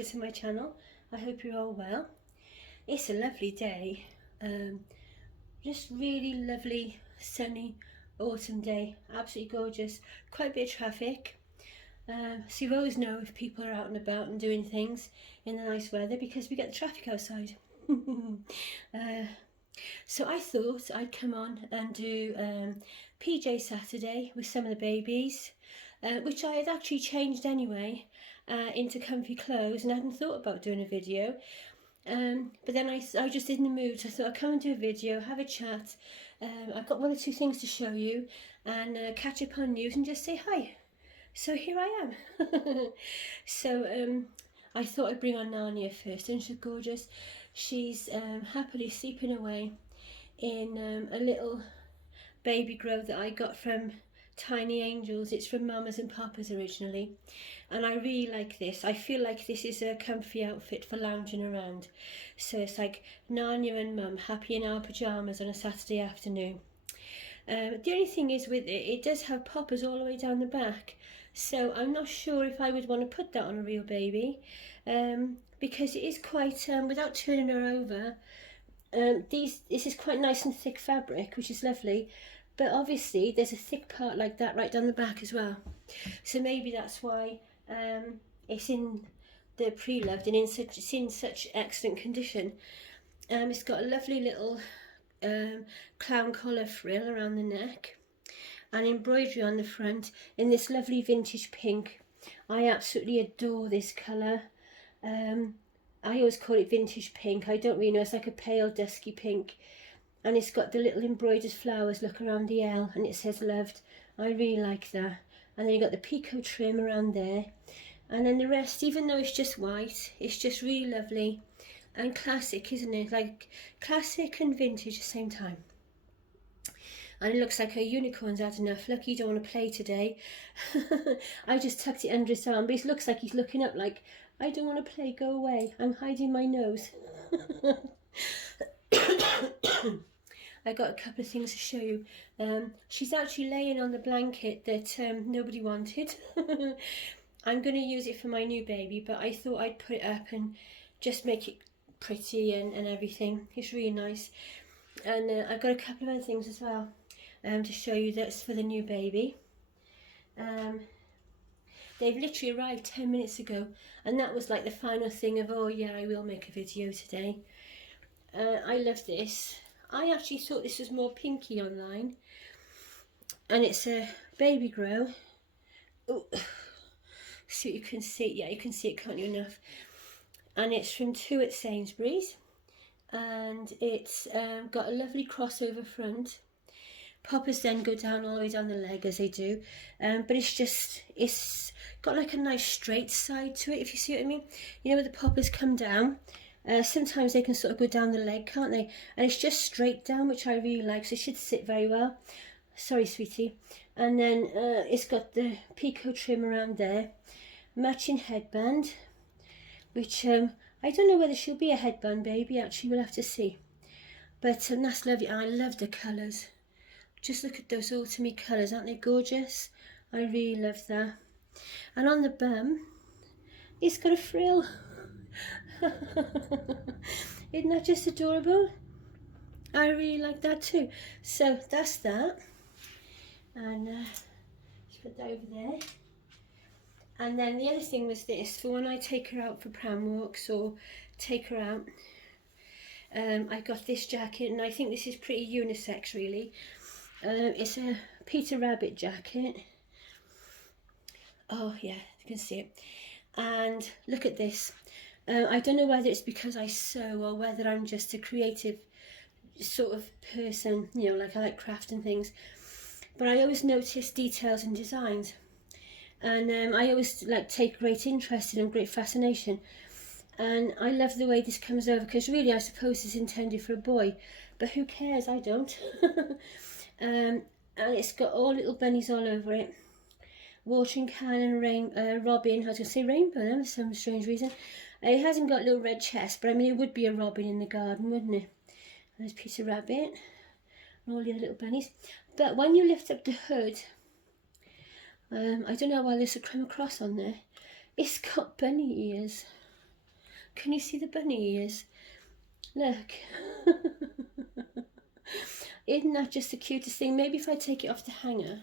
welcome to my channel. I hope you're all well. It's a lovely day, just really lovely sunny autumn day, absolutely gorgeous, quite a bit of traffic, so you always know if people are out and about and doing things in the nice weather because we get the traffic outside. So I thought I'd come on and do PJ Saturday with some of the babies, which I had actually changed anyway into comfy clothes, and I hadn't thought about doing a video, but then I just in the mood, so I thought I'd come and do a video, have a chat. I've got one or two things to show you and catch up on news and just say hi. So here I am. So I thought I'd bring on Narnia first, and she's gorgeous. She's happily sleeping away in a little baby grow that I got from Tiny Angels. It's from Mamas and Papas originally, and I really like this. I feel like this is a comfy outfit for lounging around. So it's like Narnia and Mum happy in our pyjamas on a Saturday afternoon. The only thing is with it, it does have poppers all the way down the back, so I'm not sure if I would want to put that on a real baby, because it is quite, without turning her over, this is quite nice and thick fabric, which is lovely, but obviously there's a thick part like that right down the back as well, so maybe that's why it's in the pre-loved and it's in such excellent condition. It's got a lovely little clown collar frill around the neck and embroidery on the front in this lovely vintage pink. I absolutely adore this colour. I always call it vintage pink. I don't really know, it's like a pale dusky pink, and it's got the little embroidered flowers look around the L, and it says loved. I really like that. And then you got the picot trim around there, and then the rest, even though it's just white, it's just really lovely and classic, isn't it? Like classic and vintage at the same time. And it looks like her unicorn's had enough. Lucky you don't want to play today. I just tucked it under his arm, but it looks like he's looking up like, I don't want to play, go away. I'm hiding my nose. I got a couple of things to show you. She's actually laying on the blanket that nobody wanted. I'm going to use it for my new baby, but I thought I'd put it up and just make it pretty and everything. It's really nice. And I've got a couple of other things as well to show you that's for the new baby. They've literally arrived 10 minutes ago, and that was like the final thing of, oh yeah, I will make a video today. I love this. I actually thought this was more pinky online, and it's a baby grow. Oh, so you can see, yeah, you can see it, can't you, enough? And it's from 2 at Sainsbury's, and it's got a lovely crossover front. Poppers then go down all the way down the leg as they do, but it's got like a nice straight side to it, if you see what I mean. You know where the poppers come down, sometimes they can sort of go down the leg, can't they? And it's just straight down, which I really like, so it should sit very well. Sorry, sweetie. And then it's got the picot trim around there, matching headband, which I don't know whether she'll be a headband baby, actually, we'll have to see. But that's lovely, and I love the colours. Just look at those autumny colours, aren't they gorgeous? I really love that. And on the bum, it's got a frill. Isn't that just adorable? I really like that too. So that's that. And let's put that over there. And then the other thing was this, for when I take her out for pram walks or take her out, I got this jacket, and I think this is pretty unisex really. It's a Peter Rabbit jacket. Oh yeah, you can see it. And look at this. I don't know whether it's because I sew or whether I'm just a creative sort of person, you know, like I like craft and things, but I always notice details and designs, and I always like take great interest in them, great fascination. And I love the way this comes over, because really I suppose it's intended for a boy, but who cares, I don't. And it's got all little bunnies all over it. Watering can and robin. I was going to say rainbow then, for some strange reason. It hasn't got a little red chest, but I mean it would be a robin in the garden, wouldn't it? And there's Peter Rabbit and all the other little bunnies. But when you lift up the hood, I don't know why there's a crumb across on there. It's got bunny ears. Can you see the bunny ears? Look. Isn't that just the cutest thing? Maybe if I take it off the hanger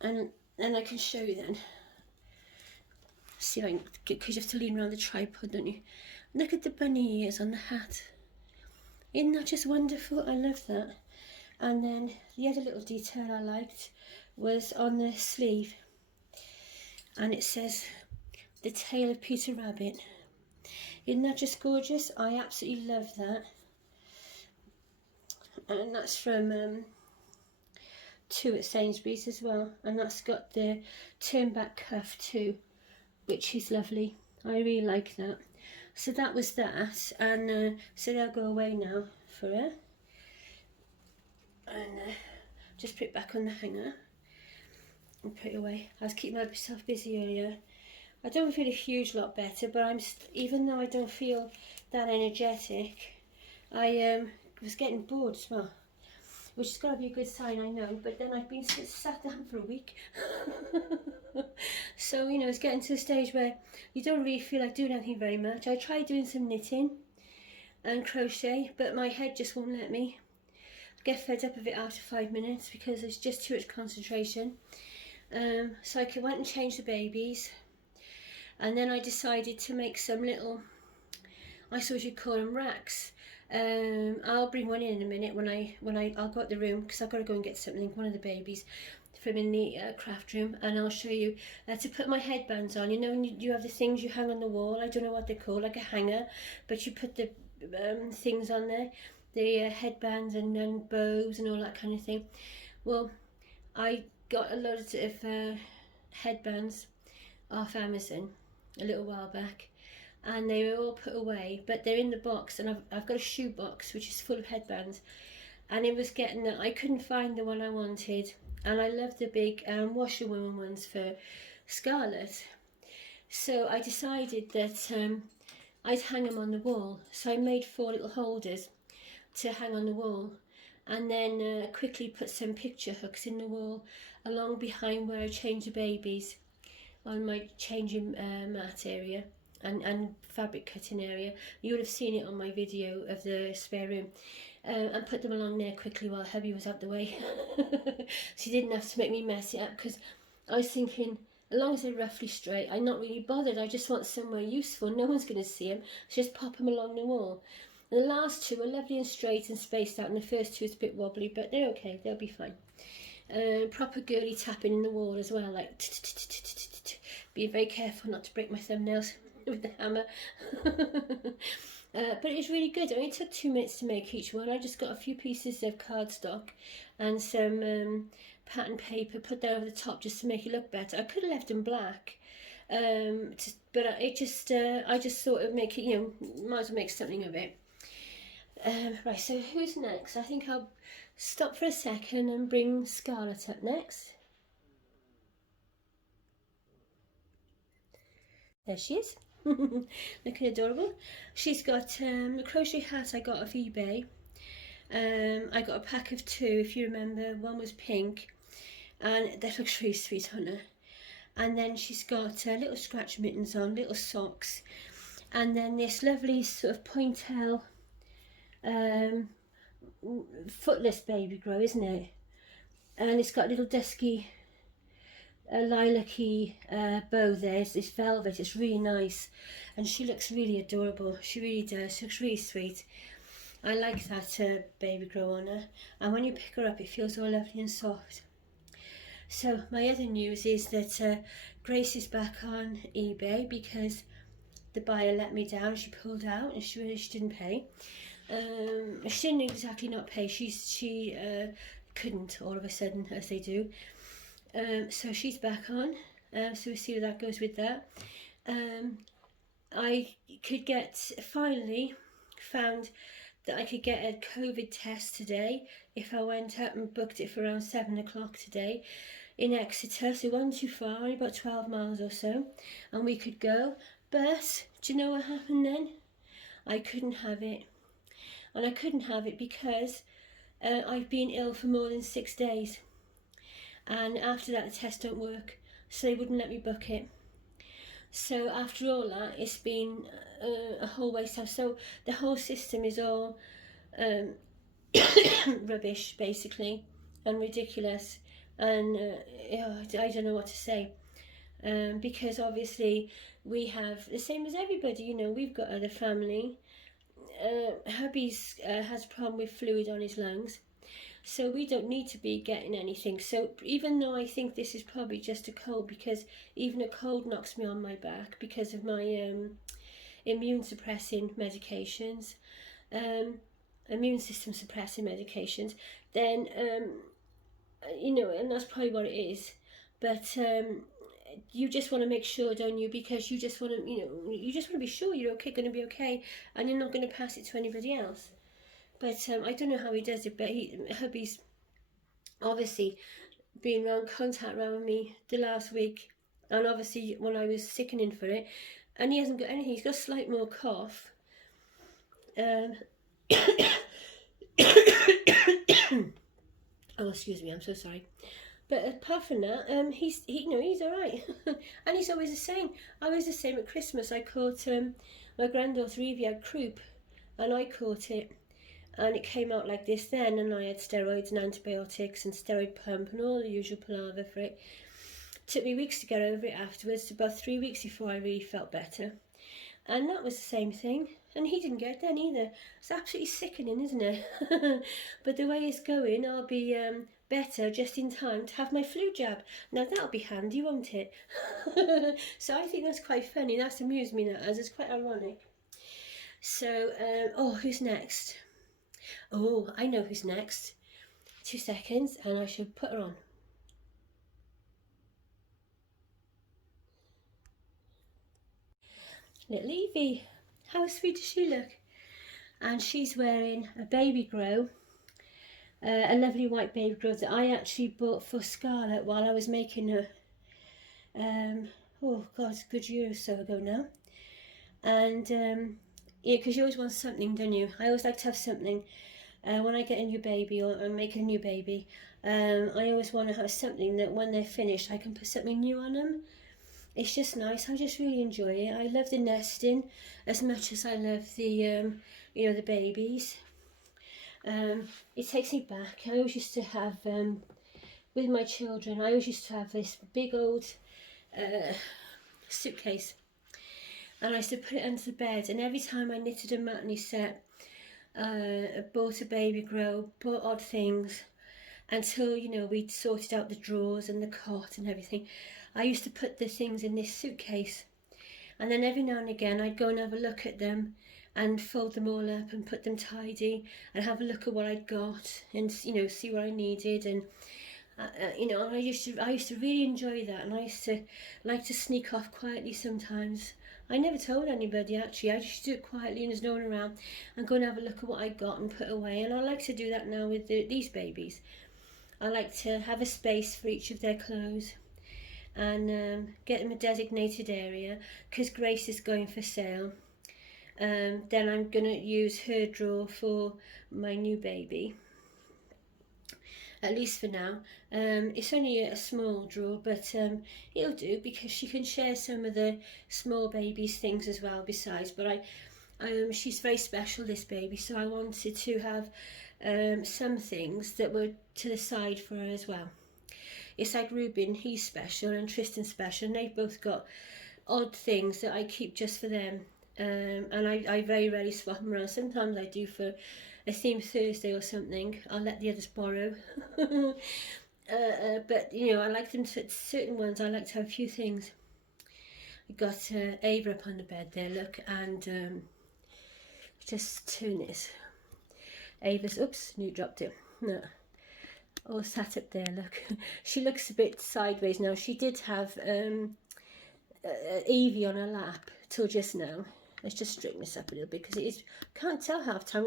and I can show you then. See, because you have to lean around the tripod, don't you? Look at the bunny ears on the hat. Isn't that just wonderful? I love that. And then the other little detail I liked was on the sleeve, and it says the tail of Peter Rabbit. Isn't that just gorgeous? I absolutely love that. And that's from two at Sainsbury's as well, and that's got the turn back cuff too, which is lovely. I really like that. So that was that, and so they'll go away now for her. And just put it back on the hanger and put it away. I was keeping myself busy earlier. I don't feel a huge lot better, but even though I don't feel that energetic, I was getting bored as well, which has got to be a good sign, I know. But then I've been sat down for a week. So, you know, it's getting to a stage where you don't really feel like doing anything very much. I tried doing some knitting and crochet, but my head just won't let me. I get fed up of it after 5 minutes because it's just too much concentration. So I went and changed the babies, and then I decided to make some little, I suppose you'd call them racks. I'll bring one in a minute when I'll go out the room, because I've got to go and get something, one of the babies, from in the craft room, and I'll show you to put my headbands on. You know, when you have the things you hang on the wall, I don't know what they're called, like a hanger, but you put the things on there, the headbands and bows and all that kind of thing. Well, I got a lot of headbands off Amazon a little while back, and they were all put away, but they're in the box, and I've got a shoe box which is full of headbands, and it was getting that I couldn't find the one I wanted, and I love the big washerwoman ones for Scarlett. So I decided that I'd hang them on the wall. So I made 4 little holders to hang on the wall, and then quickly put some picture hooks in the wall along behind where I change the babies, on my changing mat area and fabric cutting area. You would have seen it on my video of the spare room. And put them along there quickly while hubby was out the way. So he didn't have to make me mess it up, because I was thinking, as long as they're roughly straight, I'm not really bothered. I just want somewhere useful. No one's going to see them, so just pop them along the wall. And the last 2 are lovely and straight and spaced out, and the first 2 is a bit wobbly, but they're okay, they'll be fine. Proper girly tapping in the wall as well, like be very careful not to break my thumbnails with the hammer. But it's really good. It only took 2 minutes to make each one. I just got a few pieces of cardstock and some pattern paper, put that over the top just to make it look better. I could have left them black, but I just thought it'd make it, you know, might as well make something of it. Right, so who's next? I think I'll stop for a second and bring Scarlett up next. There she is. Looking adorable. She's got the crochet hat I got off eBay. I got a pack of 2, if you remember. One was pink, and that looks really sweet on her. And then she's got little scratch mittens on, little socks, and then this lovely sort of pointel footless baby grow, isn't it? And it's got a little dusky lilac-y bow there. It's this velvet. It's really nice, and she looks really adorable. She really does. She looks really sweet. I like that baby grow on her, and when you pick her up it feels all lovely and soft. So my other news is that Grace is back on eBay because the buyer let me down. She pulled out and she didn't pay. She didn't exactly not pay. She couldn't all of a sudden, as they do. So she's back on. So we'll see how that goes with that. I finally found that I could get a COVID test today if I went up and booked it for around 7 o'clock today in Exeter. So it wasn't too far, only about 12 miles or so, and we could go. But do you know what happened then? I couldn't have it. And I couldn't have it because I've been ill for more than 6 days. And after that, the test don't work. So they wouldn't let me book it. So after all that, it's been a whole waste of time. So the whole system is all um, rubbish, basically, and ridiculous. And I don't know what to say. Because obviously we have the same as everybody, you know, we've got other family. Hubby's has a problem with fluid on his lungs, so we don't need to be getting anything. So even though I think this is probably just a cold, because even a cold knocks me on my back because of my immune suppressing medications, um, immune system suppressing medications, then you know, and that's probably what it is. But you just want to make sure, don't you? Because you just want to, you know, you just want to be sure you're okay, going to be okay, and you're not going to pass it to anybody else. But I don't know how he does it. But hubby's obviously been around contact around me the last week, and obviously when I was sickening for it, and he hasn't got anything. He's got a slight more cough. Um, oh, excuse me, I'm so sorry. But apart from that, he's all right, and he's always the same. I was the same at Christmas. I caught my granddaughter Evie had croup, and I caught it, and it came out like this then, and I had steroids and antibiotics and steroid pump and all the usual palaver for it. Took me weeks to get over it afterwards, about 3 weeks before I really felt better. And that was the same thing. And he didn't get it then either. It's absolutely sickening, isn't it? But the way it's going, I'll be better just in time to have my flu jab. Now that'll be handy, won't it? So I think that's quite funny. That's amused me, that as. It's quite ironic. So, oh, who's next? Oh, I know who's next. 2 seconds, and I should put her on. Little Evie. How sweet does she look? And she's wearing a baby grow, a lovely white baby grow that I actually bought for Scarlett while I was making her. Oh God, it's a good year or so ago now. And yeah, because you always want something, don't you? I always like to have something. When I get a new baby or I'm making a new baby, I always want to have something that when they're finished I can put something new on them. It's just nice. I just really enjoy it. I love the nesting as much as I love the you know, the babies. It takes me back. I always used to have with my children, I always used to have this big old suitcase, and I used to put it under the bed, and every time I knitted a maternity set, bought a baby grow, bought odd things, until, you know, we'd sorted out the drawers and the cot and everything. I used to put the things in this suitcase, and then every now and again I'd go and have a look at them and fold them all up and put them tidy and have a look at what I'd got and, you know, see what I needed. And you know, I used to really enjoy that, and I used to like to sneak off quietly sometimes. I never told anybody, actually. I just do it quietly and there's no one around, and go and have a look at what I got and put away. And I like to do that now with these babies. I like to have a space for each of their clothes and get them a designated area, because Grace is going for sale. Then I'm going to use her drawer for my new baby, at least for now. It's only a small drawer, but it'll do, because she can share some of the small baby's things as well besides. But she's very special, this baby, so I wanted to have some things that were to the side for her as well. It's like Ruben, he's special, and Tristan's special, and they've both got odd things that I keep just for them. And I very rarely swap them around. Sometimes I do for a theme Thursday or something. I'll let the others borrow. But, you know, I like them to, certain ones, I like to have a few things. I got Ava up on the bed there, look, and just turn this. Ava's, oops, you dropped it. No. All sat up there, look. She looks a bit sideways now. She did have Evie on her lap till just now. Let's just straighten this up a little bit, because it is, can't tell half time.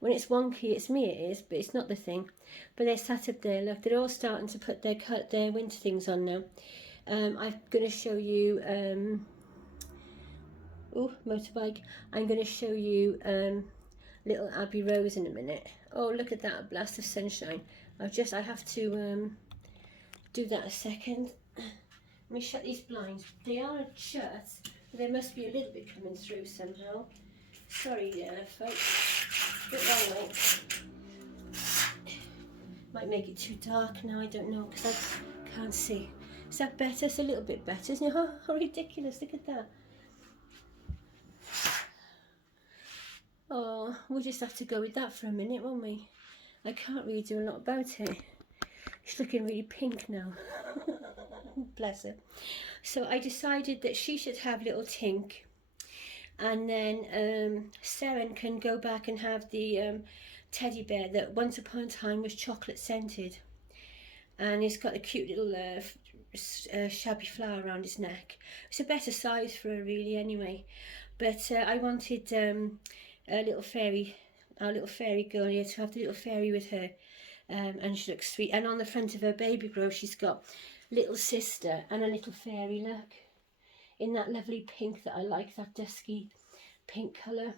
When it's wonky, it's me, it is, but it's not the thing. But they're sat up there, look. They're all starting to put their winter things on now. I'm going to show you, oh, motorbike. I'm going to show you little Abby Rose in a minute. Oh, look at that, a blast of sunshine. I have to do that a second. Let me shut these blinds. They are shut, but there must be a little bit coming through somehow. Sorry there, folks. Bit wrong way. Might make it too dark now, I don't know, because I can't see. Is that better? It's a little bit better, isn't it? Oh, how ridiculous, look at that. Oh, we'll just have to go with that for a minute, won't we? I can't really do a lot about it. She's looking really pink now. Bless her. So I decided that she should have little Tink, and then Seren can go back and have the teddy bear that once upon a time was chocolate scented, and he's got a cute little shabby flower around his neck. It's a better size for her really anyway, but I wanted a little fairy, our little fairy girl here, to have the little fairy with her, and she looks sweet. And on the front of her baby grow she's got little sister and a little fairy, look, in that lovely pink that I like, that dusky pink colour.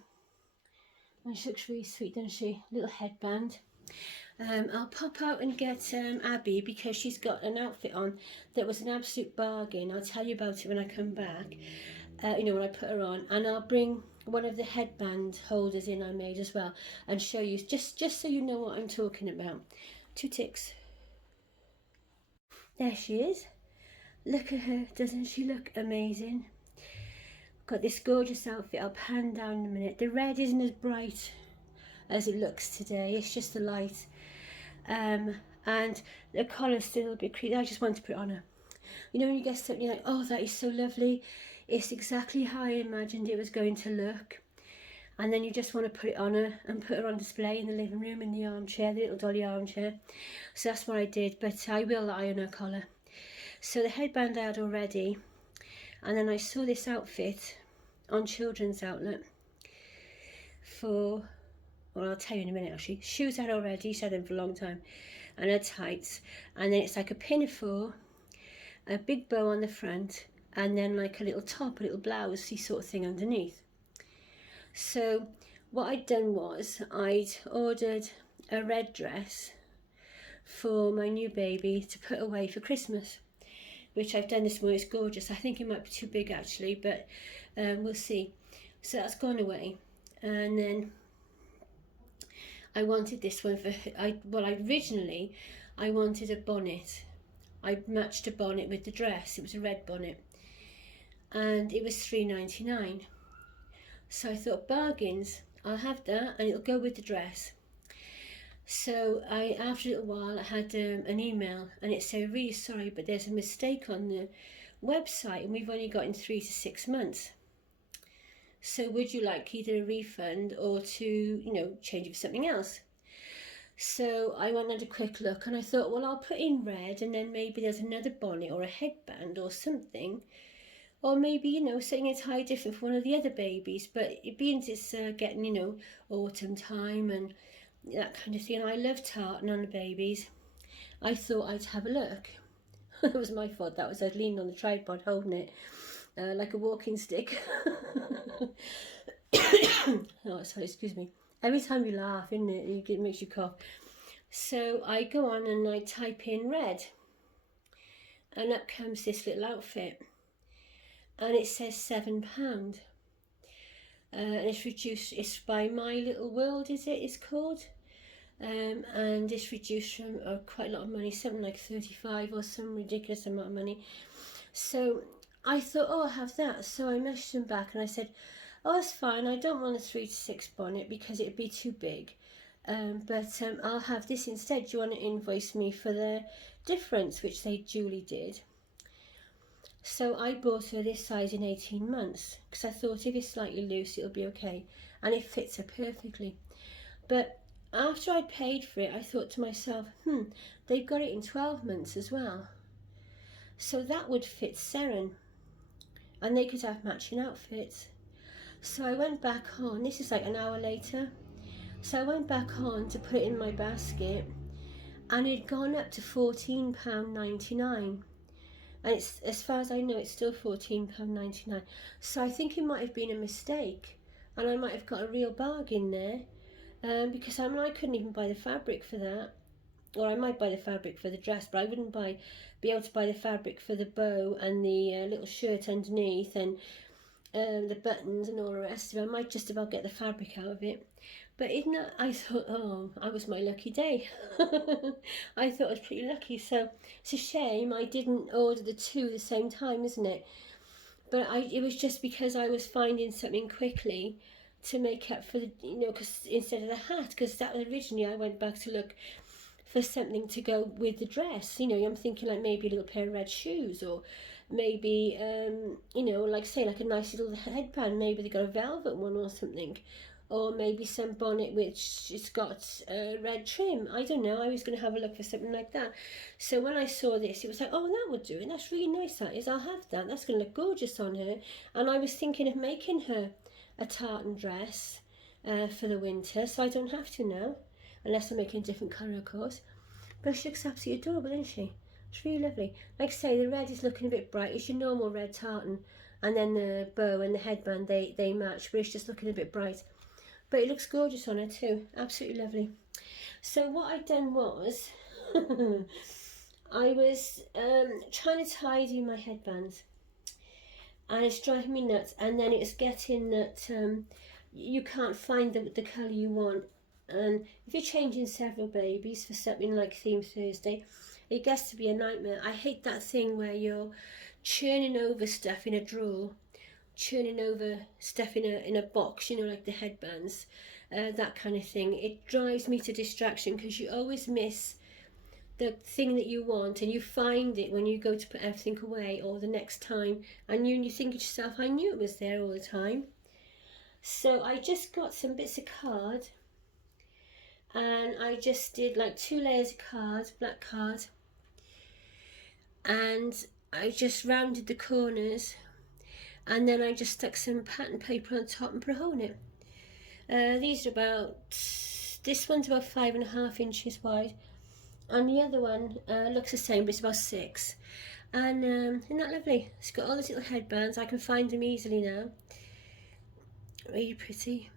And she looks really sweet, doesn't she? Little headband. I'll pop out and get Abby, because she's got an outfit on that was an absolute bargain. I'll tell you about it when I come back, you know, when I put her on. And I'll bring one of the headband holders in I made as well, and show you, just so you know what I'm talking about. 2 ticks. There she is. Look at her, doesn't she look amazing? Got this gorgeous outfit. I'll pan down in a minute. The red isn't as bright as it looks today, it's just the light, and the collar's still a bit creepy. I just want to put it on her. You know when you get something like, oh, that is so lovely, it's exactly how I imagined it was going to look, and then you just want to put it on her and put her on display in the living room, in the armchair, the little Dolly armchair. So that's what I did, but I will iron her collar. So the headband I had already, and then I saw this outfit on Children's Outlet for, well, I'll tell you in a minute actually. Shoes I had already, she's had them for a long time, and her tights, and then it's like a pinafore, a big bow on the front, and then like a little top, a little blousey sort of thing underneath. So what I'd done was I'd ordered a red dress for my new baby to put away for Christmas, which I've done this morning. It's gorgeous. I think it might be too big actually, but we'll see. So that's gone away, and then I wanted this one for originally I wanted a bonnet. I matched a bonnet with the dress. It was a red bonnet, and it was £3.99. So I thought, bargains, I'll have that and it'll go with the dress. So after a little while I had an email, and it said, really sorry, but there's a mistake on the website and we've only got in 3 to 6 months. So would you like either a refund or to, you know, change it for something else? So I went and had a quick look, and I thought, well, I'll put in red, and then maybe there's another bonnet or a headband or something, or maybe, you know, something entirely different for one of the other babies. But it being it's getting, you know, autumn time and that kind of thing, and I love tartan on the babies, I thought I'd have a look. It was my fault. That was, I was leaning on the tripod holding it like a walking stick. Oh, sorry, excuse me. Every time you laugh, isn't it? It makes you cough. So I go on and I type in red, and up comes this little outfit, and it says £7. And it's reduced, it's by My Little World, is it? It's called. And it's reduced from quite a lot of money, something like 35 or some ridiculous amount of money. So I thought, oh, I'll have that. So I messaged them back and I said, oh, it's fine, I don't want a 3 to 6 bonnet because it'd be too big, but I'll have this instead. Do you want to invoice me for the difference? Which they duly did. So I bought her this size in 18 months because I thought if it's slightly loose it'll be okay, and it fits her perfectly. But after I'd paid for it, I thought to myself, they've got it in 12 months as well, so that would fit Seren and they could have matching outfits. So I went back on, this is like an hour later, so I went back on to put it in my basket, and it'd gone up to £14.99, and it's, as far as I know, it's still £14.99. So I think it might have been a mistake, and I might have got a real bargain there, because I mean, I couldn't even buy the fabric for that. or I might buy the fabric for the dress, but I wouldn't be able to buy the fabric for the bow and the little shirt underneath and the buttons and all the rest of it. I might just about get the fabric out of it. But isn't that, I thought, oh, I was my lucky day. I thought I was pretty lucky. So it's a shame I didn't order the two at the same time, isn't it? But it was just because I was finding something quickly to make up for the, because instead of the hat, because that originally I went back to look for something to go with the dress. I'm thinking like maybe a little pair of red shoes, or maybe like say like a nice little headband. Maybe they got a velvet one or something, or maybe some bonnet which it's got red trim. I don't know. I was going to have a look for something like that. So when I saw this, it was like, oh, that would do it. That's really nice. That is. I'll have that. That's going to look gorgeous on her. And I was thinking of making her a tartan dress for the winter, so I don't have to now, unless I'm making a different colour, of course. But she looks absolutely adorable, doesn't she? It's really lovely. Like I say, the red is looking a bit bright. It's your normal red tartan, and then the bow and the headband, they match, but it's just looking a bit bright. But it looks gorgeous on her too. Absolutely lovely. So what I'd done was, I was trying to tidy my headbands, and it's driving me nuts. And then it's getting that you can't find the colour you want. And if you're changing several babies for something like Theme Thursday, it gets to be a nightmare. I hate that thing where you're churning over stuff in a drawer, churning over stuff in a box, like the headbands, that kind of thing. It drives me to distraction, because you always miss the thing that you want, and you find it when you go to put everything away or the next time, and you think to yourself, I knew it was there all the time. So I just got some bits of card, and I just did like 2 layers of card, black card, and I just rounded the corners, and then I just stuck some pattern paper on top and put a hole in it. These are this one's about 5.5 inches wide, and the other one looks the same, but it's about 6. And isn't that lovely? It's got all these little headbands. I can find them easily now. Really pretty.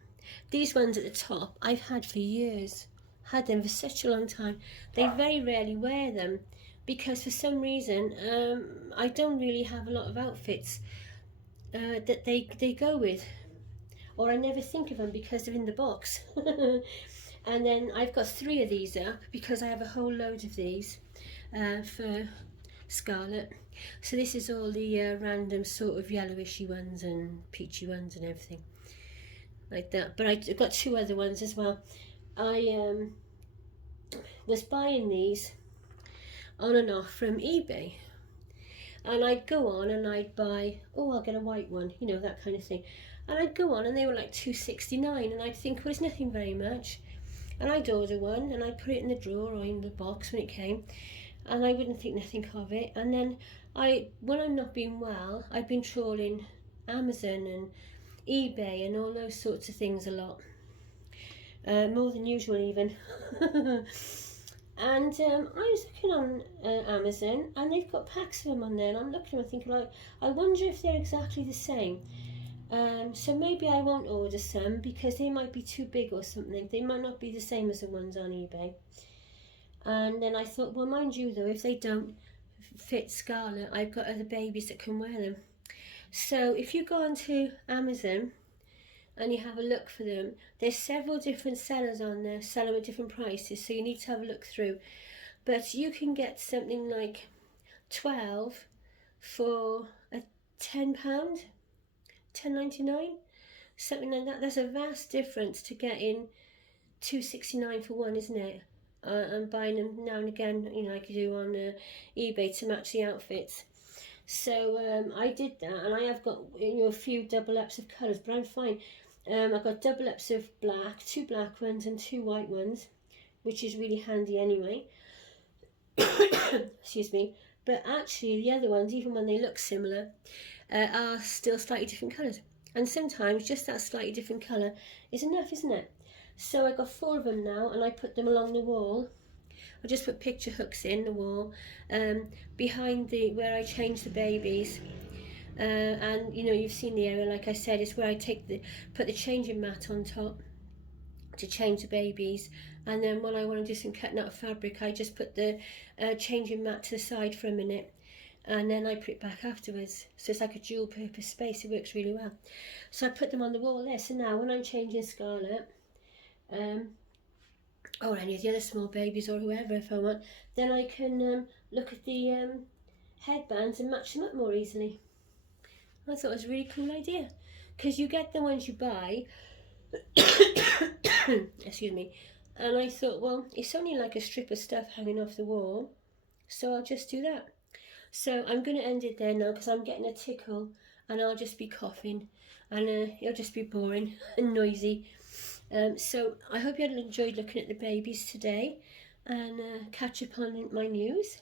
These ones at the top I've had for years. Had them for such a long time. They very rarely wear them, because for some reason I don't really have a lot of outfits that they go with, or I never think of them because they're in the box. And then I've got 3 of these up, because I have a whole load of these for Scarlett. So this is all the random sort of yellowishy ones and peachy ones and everything like that. But I've got 2 other ones as well. I was buying these on and off from eBay, and I'd go on and I'd buy, oh, I'll get a white one, that kind of thing. And I'd go on and they were like £2.69, and I'd think, well, it's nothing very much. And I'd order one and I'd put it in the drawer or in the box when it came, and I wouldn't think nothing of it. And then when I'm not being well, I've been trawling Amazon and eBay and all those sorts of things a lot, more than usual even. And I was looking on Amazon, and they've got packs of them on there, and I'm looking and thinking, like, I wonder if they're exactly the same. So maybe I won't order some, because they might be too big or something. They might not be the same as the ones on eBay. And then I thought, well, mind you though, if they don't fit Scarlett, I've got other babies that can wear them. So if you go onto Amazon and you have a look for them, there's several different sellers on there selling at different prices, so you need to have a look through. But you can get something like 12 for a £10, £10.99, something like that. There's a vast difference to getting £2.69 for one, isn't it? I'm buying them now and again, like you do on eBay to match the outfits. So I did that, and I have got a few double ups of colours, but I'm fine. I've got double ups of black, 2 black ones and 2 white ones, which is really handy anyway. Excuse me. But actually the other ones, even when they look similar, are still slightly different colours. And sometimes just that slightly different colour is enough, isn't it? So I got 4 of them now, and I put them along the wall. I just put picture hooks in the wall behind where I change the babies. And you've seen the area, like I said, it's where I put the changing mat on top. to change the babies, and then when I want to do some cutting out of fabric, I just put the changing mat to the side for a minute, and then I put it back afterwards. So it's like a dual purpose space. It works really well. So I put them on the wall there. So now when I'm changing Scarlet, or any of the other small babies or whoever, if I want, then I can look at the headbands and match them up more easily. I thought it was a really cool idea, because you get the ones you buy excuse me, and I thought, well, it's only like a strip of stuff hanging off the wall, so I'll just do that. So I'm going to end it there now, because I'm getting a tickle and I'll just be coughing, and it'll just be boring and noisy. So I hope you enjoyed looking at the babies today, and catch up on my news.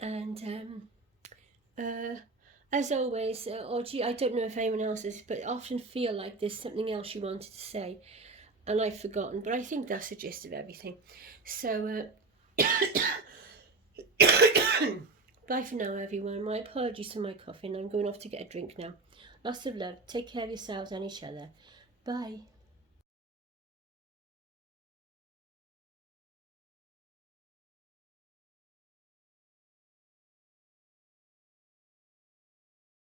And as always, I don't know if anyone else is, but I often feel like there's something else you wanted to say and I've forgotten, but I think that's the gist of everything. So bye for now, everyone. My apologies for my coughing. I'm going off to get a drink now. Lots of love. Take care of yourselves and each other. Bye.